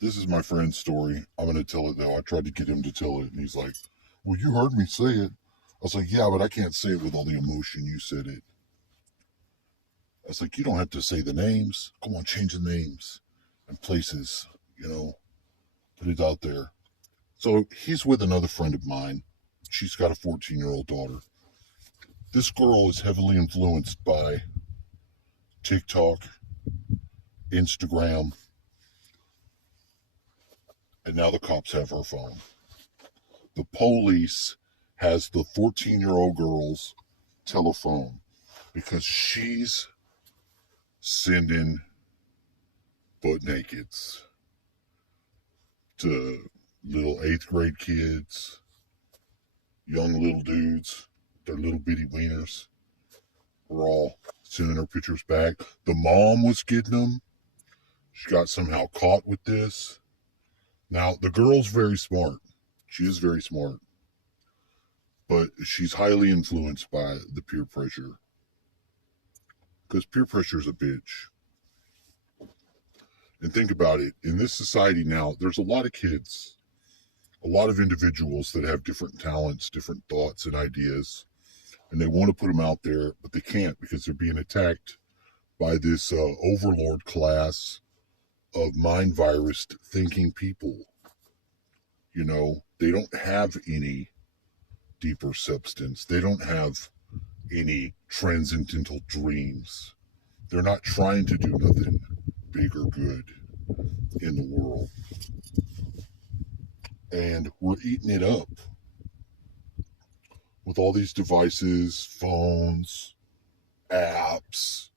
This is my friend's story. I'm going to tell it though. I tried to get him to tell it, and he's like, "Well, you heard me say it." I was like, "Yeah, but I can't say it with all the emotion you said it." I was like, "You don't have to say the names. Come on, change the names and places. You know, put it out there." So he's with another friend of mine. She's got a 14-year-old daughter. This girl is heavily influenced by TikTok, Instagram, and now the cops have her phone. The police has the 14-year-old girl's telephone because she's sending butt nakeds to little eighth grade kids, young little dudes, their little bitty wieners. We're all sending her pictures back. The mom was getting them. She got somehow caught with this. Now, the girl's very smart. She is very smart. But she's highly influenced by the peer pressure. Because peer pressure is a bitch. And think about it. In this society now, there's a lot of kids, a lot of individuals that have different talents, different thoughts and ideas. And they want to put them out there, but they can't because they're being attacked by this overlord class of mind virus thinking people. You know, they don't have any deeper substance. They don't have any transcendental dreams. They're not trying to do nothing big or good in the world. And we're eating it up with all these devices, phones, apps,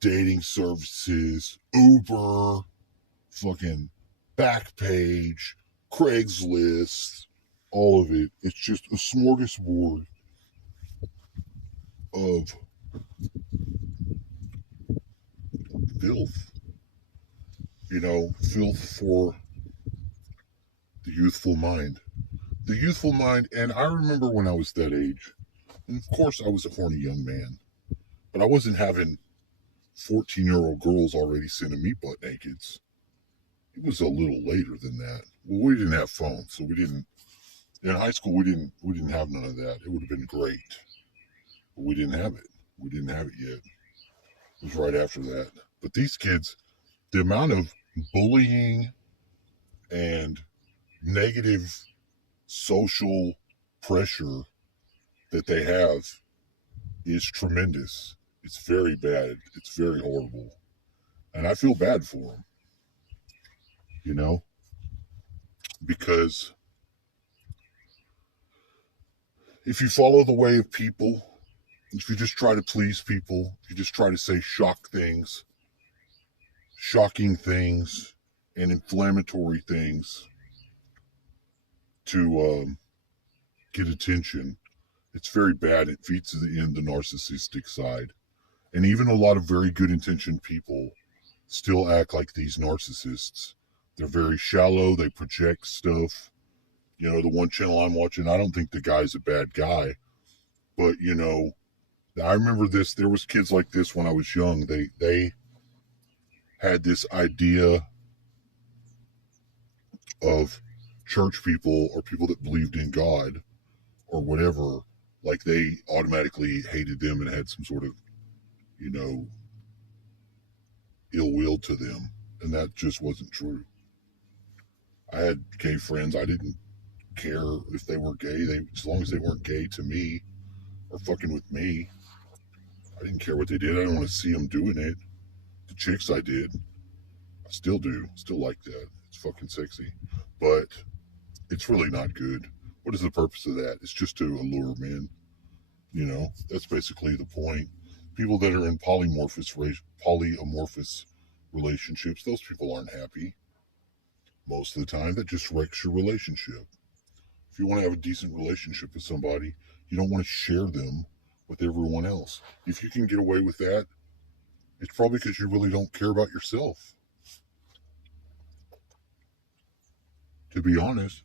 dating services, Uber, fucking Backpage, Craigslist, all of it. It's just a smorgasbord of filth. You know, filth for the youthful mind. The youthful mind, and I remember when I was that age, and of course I was a horny young man, but I wasn't having 14-year-old girls already sending me butt nakeds. It was a little later than that. Well, we didn't have phones, so we didn't. In high school, we didn't have none of that. It would have been great, but we didn't have it. We didn't have it yet. It was right after that. But these kids, the amount of bullying and negative social pressure that they have is tremendous. It's very bad. It's very horrible. And I feel bad for them, you know, because if you follow the way of people, if you just try to please people, if you just try to say shocking things, and inflammatory things to get attention, it's very bad. It feeds in the narcissistic side. And even a lot of very good intentioned people still act like these narcissists. They're very shallow. They project stuff. You know, the one channel I'm watching, I don't think the guy's a bad guy, but you know, I remember this. There was kids like this when I was young. They had this idea of church people or people that believed in God or whatever, like they automatically hated them and had some sort of, you know, ill will to them. And that just wasn't true. I had gay friends. I didn't care if they were gay. They, as long as they weren't gay to me or fucking with me, I didn't care what they did. I didn't want to see them doing it. The chicks I did, I still do. Still like that. It's fucking sexy. But it's really not good. What is the purpose of that? It's just to allure men. You know, that's basically the point. People that are in polyamorphous relationships, those people aren't happy most of the time. That just wrecks your relationship. If you want to have a decent relationship with somebody, you don't want to share them with everyone else. If you can get away with that, it's probably because you really don't care about yourself. To be honest,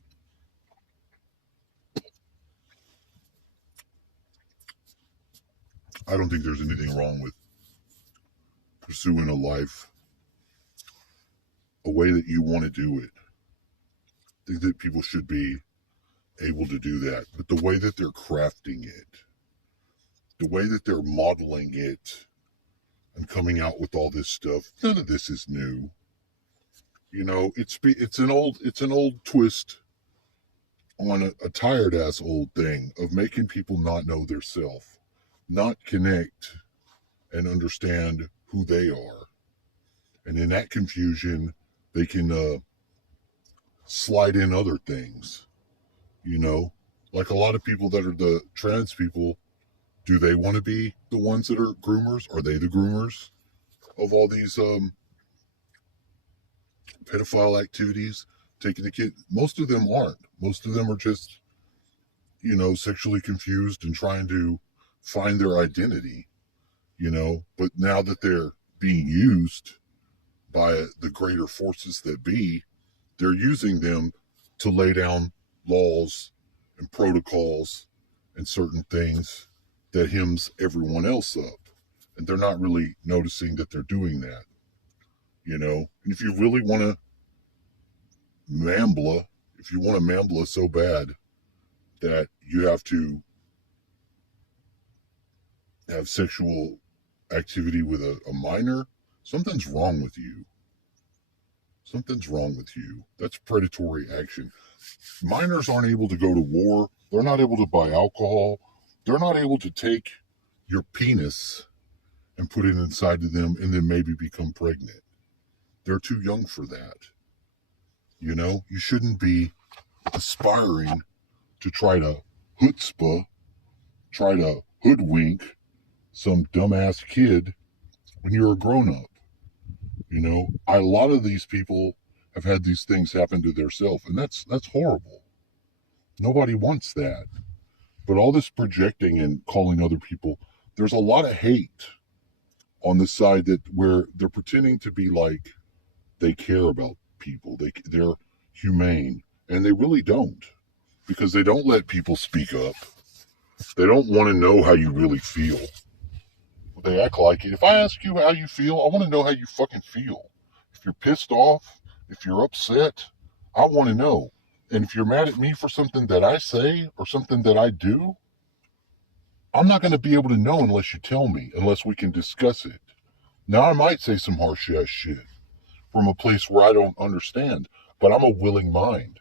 I don't think there's anything wrong with pursuing a way that you want to do it. I think that people should be able to do that. But the way that they're crafting it, the way that they're modeling it and coming out with all this stuff, none of this is new. You know, it's an old twist on a tired ass old thing of making people not know their self, not connect and understand who they are. And in that confusion, they can slide in other things, you know, like a lot of people that are the trans people. Do they want to be the ones that are groomers? Are they the groomers of all these pedophile activities, taking the kid? Most of them aren't. Most of them are just, you know, sexually confused and trying to find their identity, you know. But now that they're being used by the greater forces that be, they're using them to lay down laws and protocols and certain things that hems everyone else up. And they're not really noticing that they're doing that, you know. And if you really want to mambla so bad that you have to have sexual activity with a minor, something's wrong with you. Something's wrong with you. That's predatory action. Minors aren't able to go to war. They're not able to buy alcohol. They're not able to take your penis and put it inside of them and then maybe become pregnant. They're too young for that. You know, you shouldn't be aspiring to try to chutzpah, try to hoodwink some dumbass kid when you're a grown-up. You know, a lot of these people have had these things happen to themselves, and that's horrible. Nobody wants that. But all this projecting and calling other people, there's a lot of hate on the side that where they're pretending to be like they care about people. They're humane, and they really don't, because they don't let people speak up. They don't want to know how you really feel. They act like it. If I ask you how you feel, I want to know how you fucking feel. If you're pissed off, if you're upset, I want to know. And if you're mad at me for something that I say or something that I do, I'm not going to be able to know unless you tell me, unless we can discuss it. Now, I might say some harsh ass shit from a place where I don't understand, but I'm a willing mind.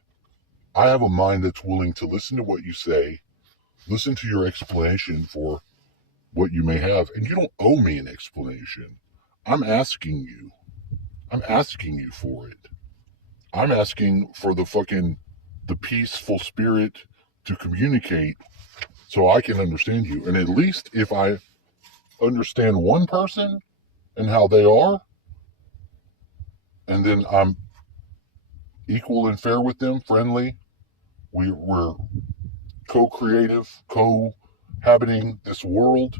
I have a mind that's willing to listen to what you say, listen to your explanation for what you may have, and you don't owe me an explanation. I'm asking you. I'm asking you for it. I'm asking for the peaceful spirit to communicate so I can understand you. And at least if I understand one person and how they are, and then I'm equal and fair with them, friendly, we're co-creative, cohabiting this world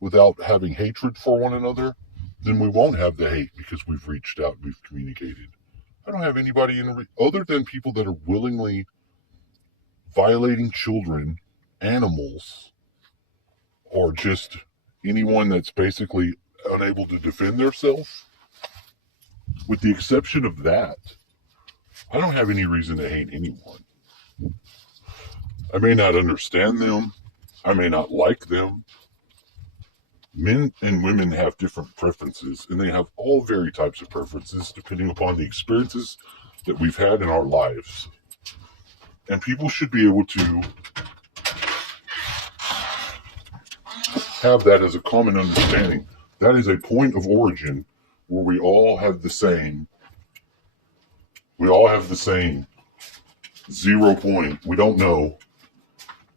without having hatred for one another, then we won't have the hate because we've reached out, we've communicated. I don't have anybody other than people that are willingly violating children, animals, or just anyone that's basically unable to defend themselves. With the exception of that, I don't have any reason to hate anyone. I may not understand them. I may not like them. Men and women have different preferences, and they have all very types of preferences depending upon the experiences that we've had in our lives. And people should be able to have that as a common understanding. That is a point of origin where we all have the same 0 point. We don't know,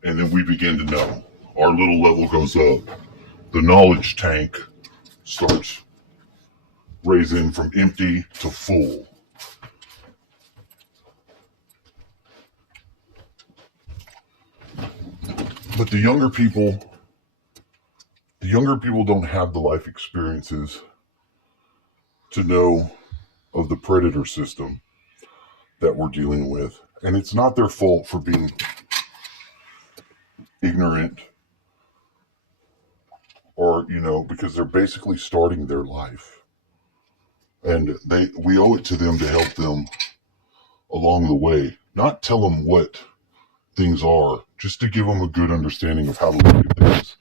and then we begin to know. Our little level goes up. The knowledge tank starts raising from empty to full. But the younger people don't have the life experiences to know of the predator system that we're dealing with. And it's not their fault for being ignorant or, you know, because they're basically starting their life. And we owe it to them to help them along the way. Not tell them what things are, just to give them a good understanding of how to look at things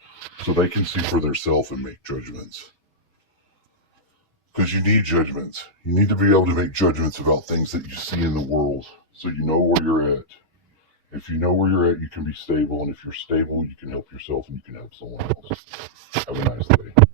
so they can see for themselves and make judgments. Because you need judgments. You need to be able to make judgments about things that you see in the world so you know where you're at. If you know where you're at, you can be stable. And if you're stable, you can help yourself and you can help someone else. Have a nice day.